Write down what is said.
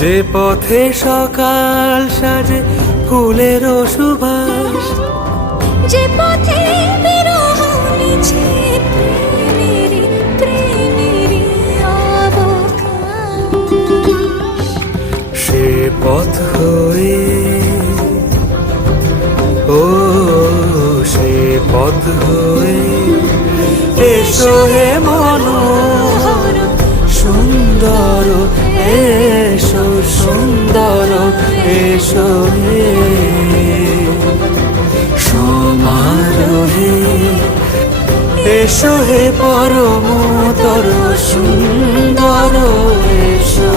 যে পথে সকাল সাজে ফুলের সুবাস, যে পথে বিরহ মিছে প্রেমেরই প্রেমেরই অবকাশ, সে পথ হয়ে ও সে পথ হয়ে এসো হে মনোহর সুন্দর, এসো সুন্দর, এসো হে সমারোহে, এসো হে পরমতর সুন্দর, এসো।